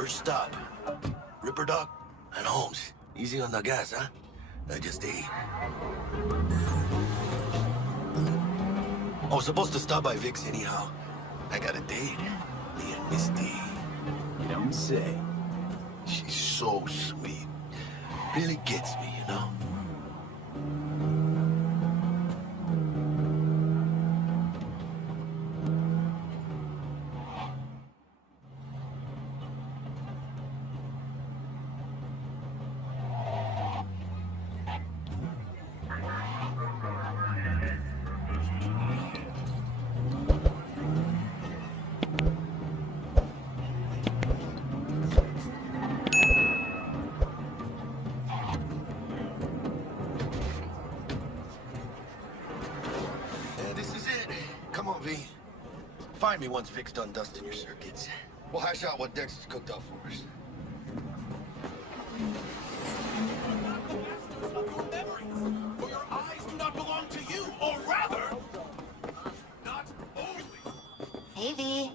First stop. Ripper Doc and Holmes. Easy on the gas, huh? I just ate. I was supposed to stop by Vic's anyhow. I got a date. Me and Misty. You don't say. She's so sweet. Really gets me, you know? Come on, V. Find me once Vic's done dusting your circuits. We'll hash out what Dexter's cooked up for us. For your eyes do not belong to you, or rather, not only. Hey, V.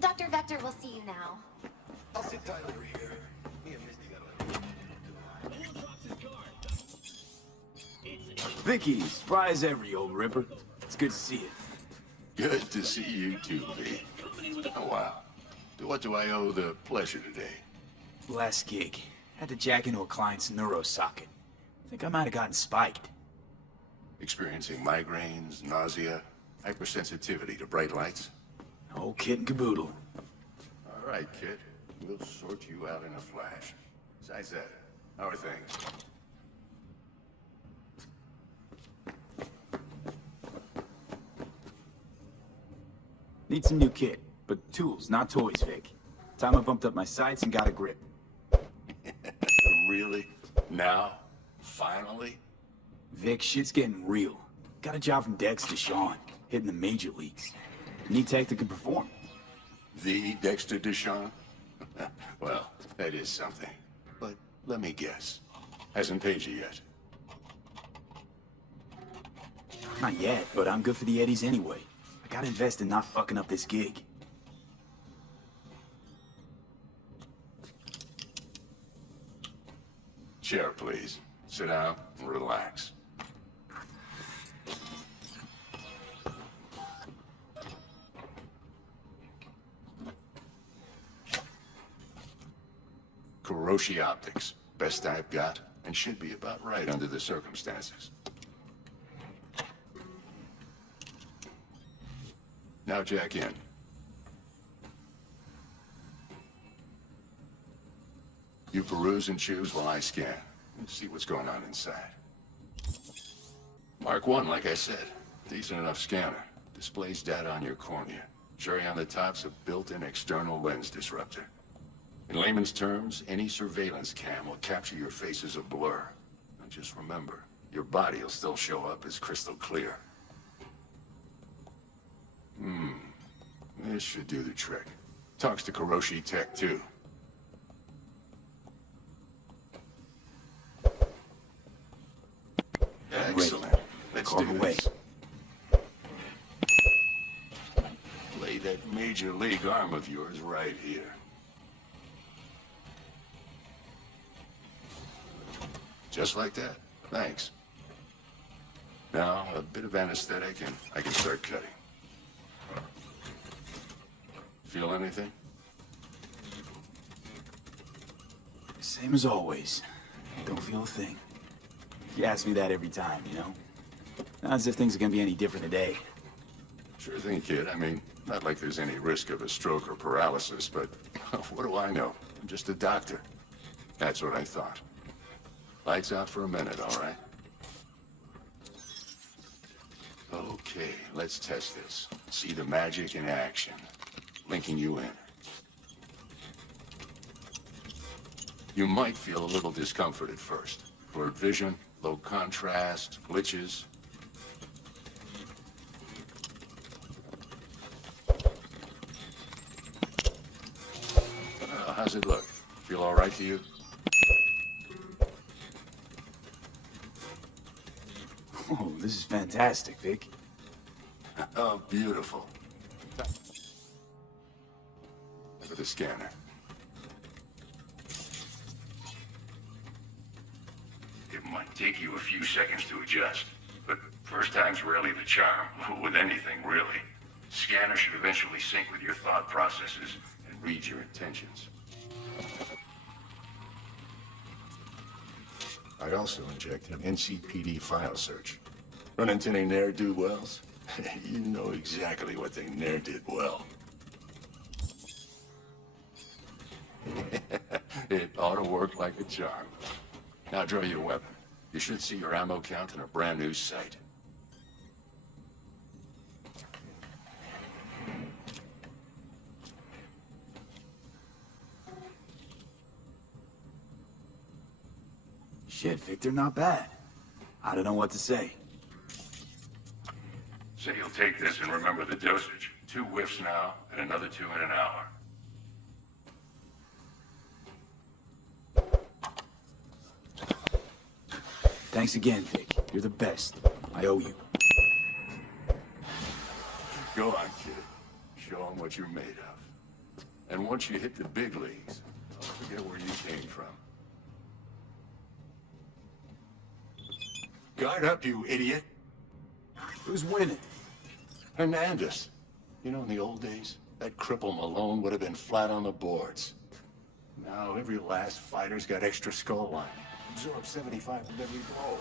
Dr. Vector will see you now. I'll sit tight over here. Me and Misty gotta Vicky, surprise every old ripper. It's good to see you. Good to see you too, V. Oh, wow. To what do I owe the pleasure today? Last gig. Had to jack into a client's neuro socket. Think I might have gotten spiked. Experiencing migraines, nausea, hypersensitivity to bright lights? Whole kit and caboodle. All right, kid. We'll sort you out in a flash. Besides that, how are things? Need some new kit, but tools, not toys, Vic. Time I bumped up my sights and got a grip. Really? Now? Finally? Vic, shit's getting real. Got a job from Dex to Sean, hitting the major leagues. Need tech that can perform. The Dexter Deshawn? Well, that is something. But let me guess. Hasn't paid you yet. Not yet, but I'm good for the Eddies anyway. I gotta invest in not fucking up this gig. Chair, please. Sit down and relax. Kuroshi Optics. Best I've got, and should be about right under the circumstances. Now jack in. You peruse and choose while I scan. And see what's going on inside. Mark 1, like I said. Decent enough scanner. Displays data on your cornea. Cherry on the top's a built-in external lens disruptor. In layman's terms, any surveillance cam will capture your face as a blur. And just remember, your body will still show up as crystal clear. This should do the trick. Talks to Kuroshi Tech, too. Excellent. Let's do this. Lay that major league arm of yours right here. Just like that. Thanks. Now, a bit of anesthetic and I can start cutting. Feel anything? Same as always. Don't feel a thing. You ask me that every time, you know? Not as if things are gonna be any different today. Sure thing, kid. I mean, not like there's any risk of a stroke or paralysis, but what do I know? I'm just a doctor. That's what I thought. Lights out for a minute, all right? Okay, let's test this. See the magic in action. Linking you in. You might feel a little discomfort at first. Blurred vision, low contrast, glitches. How's it look? Feel all right to you? Oh, this is fantastic, Vic. Oh, beautiful. For the scanner. take you a few seconds to adjust. But first time's rarely the charm, with anything, really. Scanner should eventually sync with your thought processes and read your intentions. I also injected an NCPD file search. Run into any ne'er-do-wells? You know exactly what they ne'er did well. It ought to work like a charm. Now draw your weapon. You should see your ammo count in a brand new sight. Shit, Victor, not bad. I don't know what to say. Say you'll take this and remember the dosage. 2 whiffs now, and another 2 in an hour. Thanks again, Vic. You're the best. I owe you. Go on, kid. Show them what you're made of. And once you hit the big leagues, don't forget where you came from. Guard up, you idiot. Who's winning? Hernandez. You know, in the old days, that cripple Malone would have been flat on the boards. Now every last fighter's got extra skull lining. Absorb 75 of every blow.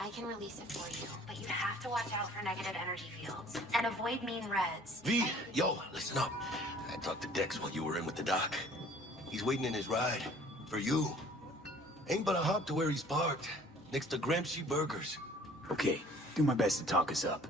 I can release it for you, but you have to watch out for negative energy fields and avoid mean reds. V, yo, listen up. I talked to Dex while you were in with the doc. He's waiting in his ride. For you. Ain't but a hop to where he's parked. Next to Gramsci Burgers. Okay, do my best to talk us up.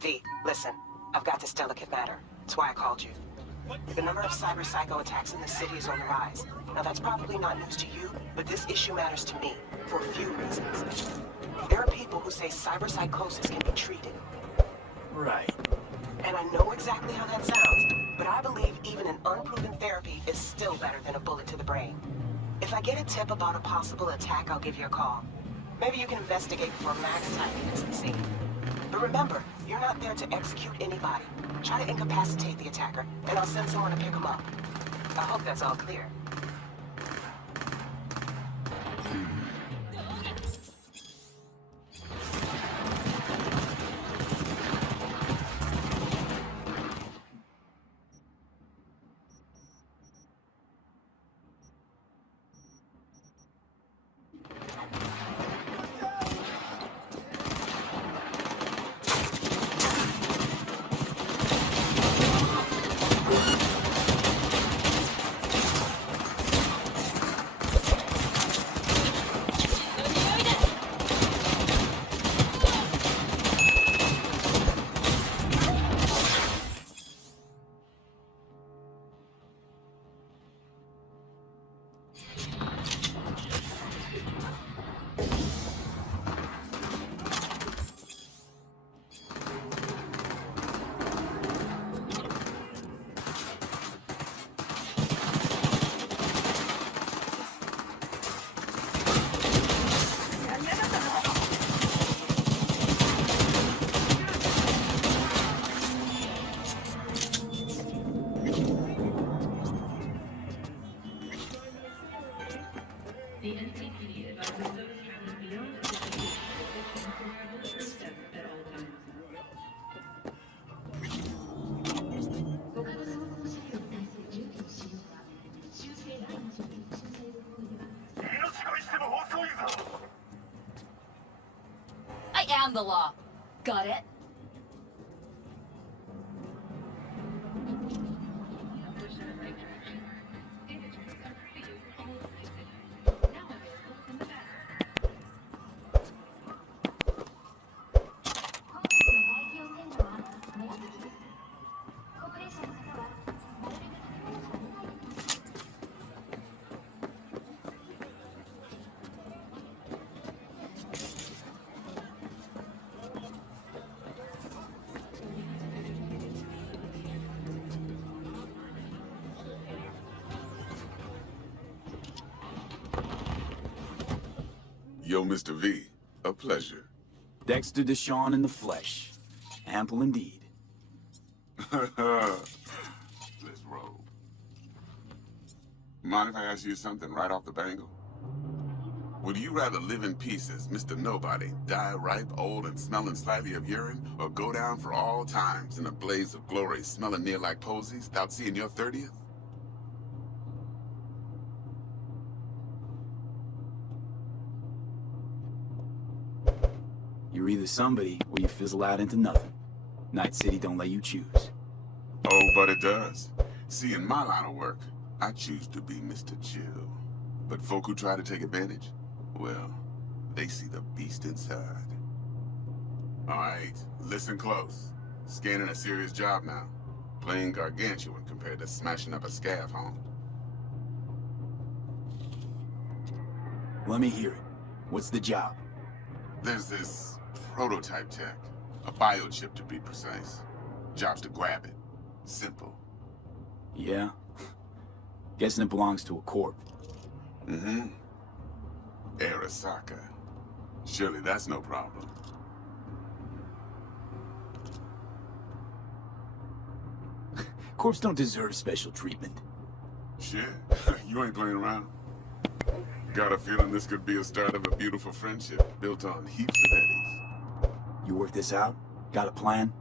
V, listen. I've got this delicate matter. That's why I called you. The number of cyber psycho attacks in the city is on the rise. Now that's probably not news to you, but this issue matters to me for a few reasons. There are people who say cyber psychosis can be treated. Right. And I know exactly how that sounds, but I believe even an unproven therapy is still better than a bullet to the brain. If I get a tip about a possible attack, I'll give you a call. Maybe you can investigate before Max time hits the scene. But remember, you're not there to execute anybody. Try to incapacitate the attacker, and I'll send someone to pick him up. I hope that's all clear. I am the law. Got it? Yo, Mr. V. A pleasure. Dexter Deshawn in the flesh. Ample indeed. Let's roll. Mind if I ask you something right off the bangle? Would you rather live in pieces, Mr. Nobody, die ripe, old, and smelling slightly of urine, or go down for all times in a blaze of glory, smelling near like posies, without seeing your 30th? You're either somebody, or you fizzle out into nothing. Night City don't let you choose. Oh, but it does. See, in my line of work, I choose to be Mr. Chill. But folk who try to take advantage, well, they see the beast inside. All right, listen close. Scanning a serious job now. Playing gargantuan compared to smashing up a scav home. Let me hear it. What's the job? There's this prototype tech. A biochip to be precise. Job's to grab it. Simple. Yeah? Guessing it belongs to a corp. Mm-hmm. Arasaka. Surely that's no problem. Corps don't deserve special treatment. Shit, you ain't playing around. Got a feeling this could be a start of a beautiful friendship built on heaps of eddies. You work this out? Got a plan?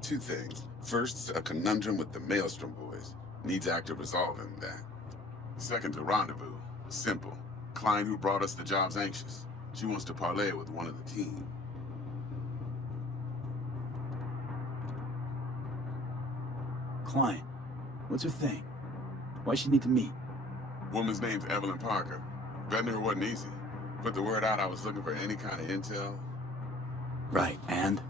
Two things. First, a conundrum with the Maelstrom boys. Needs active resolving that. Second, a rendezvous. Simple. Client who brought us the job's anxious. She wants to parlay with one of the team. Client. What's her thing? Why she need to meet? Woman's name's Evelyn Parker. Vetting her wasn't easy. Put the word out I was looking for any kind of intel. Right, and?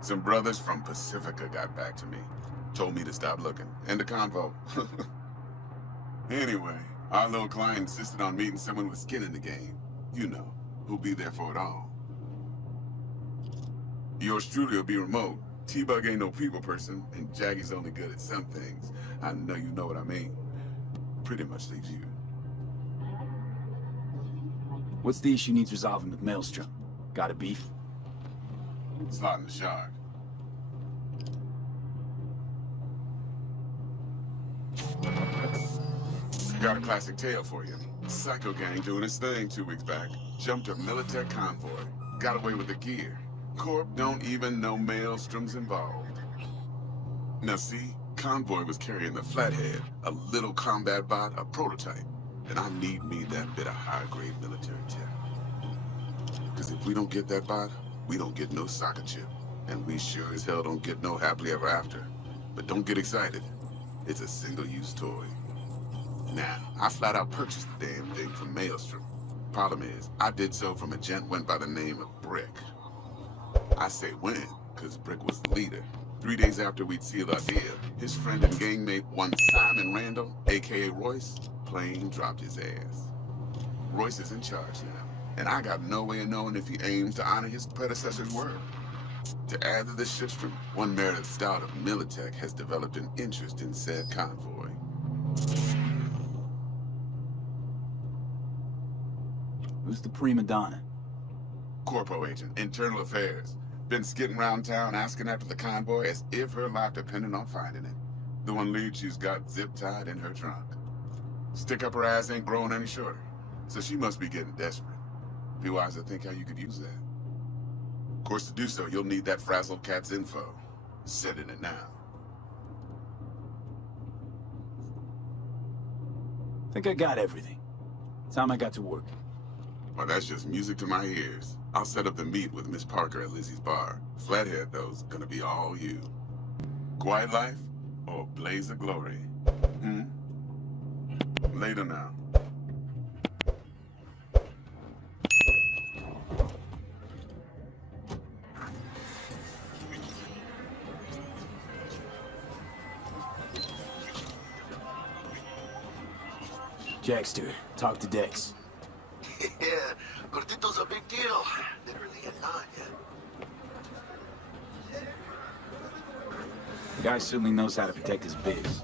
Some brothers from Pacifica got back to me. Told me to stop looking. End the convo. Anyway, our little client insisted on meeting someone with skin in the game. You know, who'll be there for it all. Yours truly will be remote. T-Bug ain't no people person, and Jaggy's only good at some things. I know you know what I mean. Pretty much leaves you. What's the issue needs resolving with Maelstrom? Got a beef? Slotting the shard. Got a classic tale for you. Psycho gang doing its thing 2 weeks back. Jumped a Militech convoy. Got away with the gear. Corp don't even know Maelstrom's involved. Now see, convoy was carrying the Flathead, a little combat bot, a prototype. And I need me that bit of high-grade military tech. Because if we don't get that bot, we don't get no soccer chip. And we sure as hell don't get no happily ever after. But don't get excited. It's a single-use toy. Now, I flat out purchased the damn thing from Maelstrom. Problem is, I did so from a gent went by the name of Brick. I say when, because Brick was the leader. 3 days after we'd sealed our deal, his friend and gangmate, one Simon Randall, a.k.a. Royce, plain dropped his ass. Royce is in charge now, and I got no way of knowing if he aims to honor his predecessor's word. To add to this shitstorm, one Meredith Stout of Militech has developed an interest in said convoy. Who's the prima donna? Corpo agent, internal affairs. Been skidding around town asking after the convoy as if her life depended on finding it. The one lead she's got zip-tied in her trunk. Stick up her ass ain't growing any shorter, so she must be getting desperate. Be wise to think how you could use that. Of course, to do so, you'll need that frazzled cat's info. Sending it now. Think I got everything. Time I got to work. Well, that's just music to my ears. I'll set up the meet with Miss Parker at Lizzie's bar. Flathead, though's gonna be all you. Quiet life or blaze of glory? Later now. Jackster, talk to Dex. Yeah, Gordito's a big deal. Literally a nod, yeah. The guy certainly knows how to protect his biz.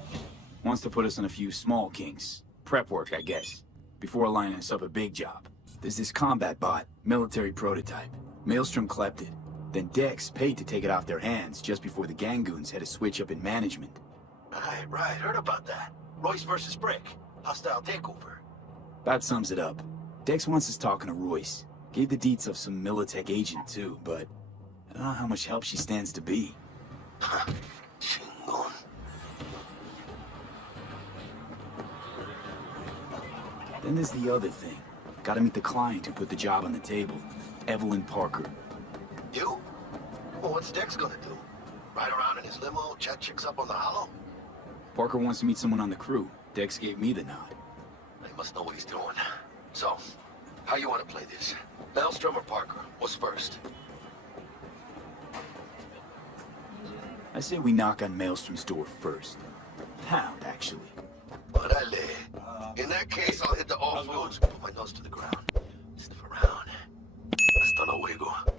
Wants to put us in a few small kinks. Prep work, I guess. Before lining us up a big job. There's this combat bot, military prototype. Maelstrom clept it. Then Dex paid to take it off their hands just before the Gangoons had a switch up in management. Right. Heard about that. Royce versus Brick. Hostile takeover. About sums it up. Dex wants us talking to Royce. Gave the deets of some Militech agent too, but I don't know how much help she stands to be. Chingon. Then there's the other thing. Gotta meet the client who put the job on the table. Evelyn Parker. You? Well, what's Dex gonna do? Ride around in his limo, chat chicks up on the hollow? Parker wants to meet someone on the crew. Dex gave me the nod. He must know what he's doing. So, how you want to play this? Maelstrom or Parker? What's first? I say we knock on Maelstrom's door first. Pound, actually. Orale. In that case, I'll hit the off-roads and put my nose to the ground. Sniff around. Hasta luego.